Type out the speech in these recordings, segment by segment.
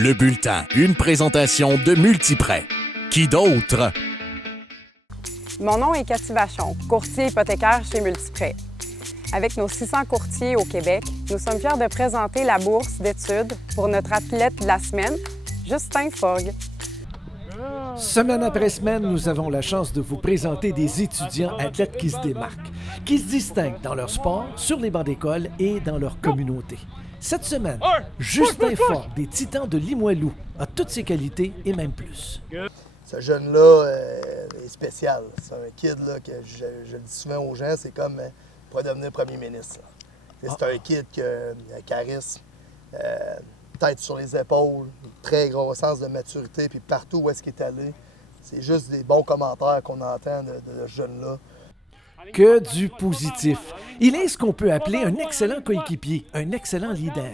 Le Bulletin, une présentation de Multiprêt. Qui d'autre? Mon nom est Cathy Vachon, courtier hypothécaire chez Multiprêt. Avec nos 600 courtiers au Québec, nous sommes fiers de présenter la bourse d'études pour notre athlète de la semaine, Justin Forgue. Semaine après semaine, nous avons la chance de vous présenter des étudiants athlètes qui se démarquent, qui se distinguent dans leur sport, sur les bancs d'école et dans leur communauté. Cette semaine, Justin Forgue, des Titans de Limoilou, a toutes ses qualités et même plus. Ce jeune-là est spécial. C'est un kid là, que je le dis souvent aux gens, c'est comme pour devenir premier ministre. C'est un kid qui a un charisme, tête sur les épaules, très gros sens de maturité, puis partout où est-ce qu'il est allé, c'est juste des bons commentaires qu'on entend de ce jeune-là. Que du positif. Il est ce qu'on peut appeler un excellent coéquipier, un excellent leader.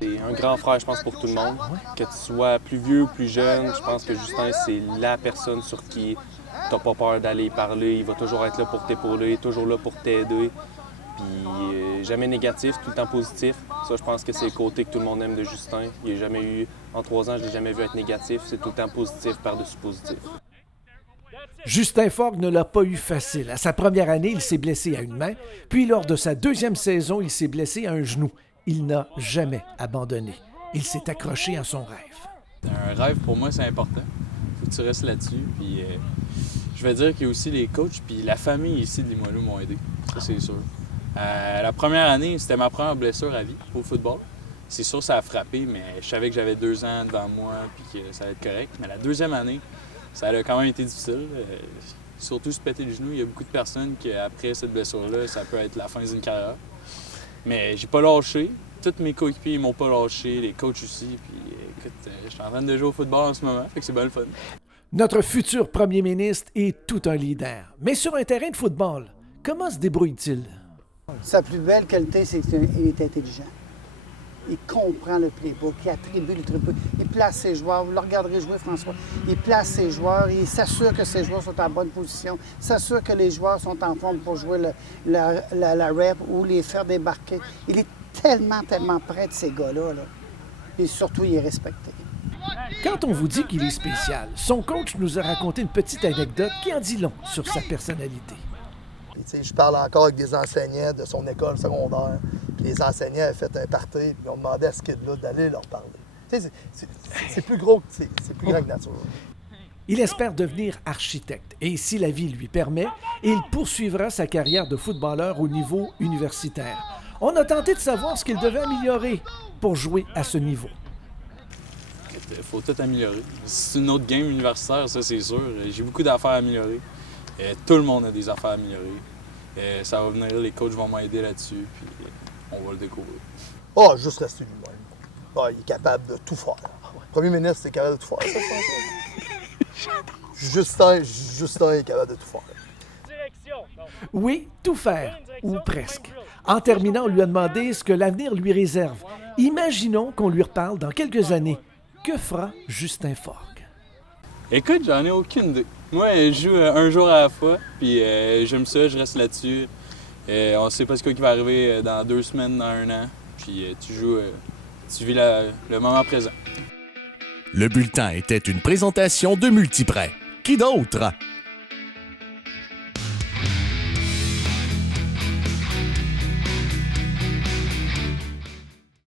C'est un grand frère, je pense, pour tout le monde. Que tu sois plus vieux ou plus jeune, je pense que Justin, c'est la personne sur qui t'as pas peur d'aller parler. Il va toujours être là pour t'épauler, toujours là pour t'aider. Puis jamais négatif, tout le temps positif. Ça, je pense que c'est le côté que tout le monde aime de Justin. Il n'a jamais eu, en 3 ans, je l'ai jamais vu être négatif. C'est tout le temps positif par-dessus positif. Justin Forgue ne l'a pas eu facile. À sa première année, il s'est blessé à une main, puis lors de sa deuxième saison, il s'est blessé à un genou. Il n'a jamais abandonné. Il s'est accroché à son rêve. Un rêve, pour moi, c'est important. Il faut que tu restes là-dessus. Puis, je vais dire qu'il y a aussi les coachs puis la famille ici de Limoilou m'ont aidé. Ça, c'est sûr. La première année, c'était ma première blessure à vie au football. C'est sûr, ça a frappé, mais je savais que j'avais 2 ans devant moi puis que ça allait être correct. Mais la deuxième année, ça a quand même été difficile. Surtout se péter le genou. Il y a beaucoup de personnes qui, après cette blessure-là, ça peut être la fin d'une carrière. Mais j'ai pas lâché. Tous mes coéquipiers ils m'ont pas lâché, les coachs aussi. Puis écoute, je suis en train de jouer au football en ce moment, fait que c'est bien le fun. Notre futur premier ministre est tout un leader. Mais sur un terrain de football, comment se débrouille-t-il? Sa plus belle qualité, c'est qu'il est intelligent. Il comprend le playbook, il attribue le playbook, il place ses joueurs. Vous le regarderez jouer, François. Il place ses joueurs, il s'assure que ses joueurs sont en bonne position, s'assure que les joueurs sont en forme pour jouer la rep ou les faire débarquer. Il est tellement près de ces gars-là. Là. Et surtout, il est respecté. Quand on vous dit qu'il est spécial, son coach nous a raconté une petite anecdote qui en dit long sur sa personnalité. Puis, je parle encore avec des enseignants de son école secondaire. Puis les enseignants avaient fait un party, puis ils ont demandé à ce kid-là d'aller leur parler. C'est plus gros que plus grand que nature. Il espère devenir architecte et, si la vie lui permet, il poursuivra sa carrière de footballeur au niveau universitaire. On a tenté de savoir ce qu'il devait améliorer pour jouer à ce niveau. Il faut tout améliorer. C'est une autre game universitaire, ça c'est sûr. J'ai beaucoup d'affaires à améliorer. Tout le monde a des affaires à améliorer. Ça va venir, les coachs vont m'aider là-dessus, puis on va le découvrir. Ah, juste rester lui-même. Ah, il est capable de tout faire. Le premier ministre, c'est capable de tout faire. Justin est capable de tout faire. Oui, tout faire, ou presque. En terminant, on lui a demandé ce que l'avenir lui réserve. Imaginons qu'on lui reparle dans quelques années. Que fera Justin Forgue? Écoute, j'en ai aucune idée. Moi, je joue un jour à la fois, puis j'aime ça, je reste là-dessus. On sait pas ce qui va arriver dans 2 semaines, dans 1 an. Puis tu joues, tu vis le moment présent. Le Bulletin était une présentation de Multiprêt. Qui d'autre?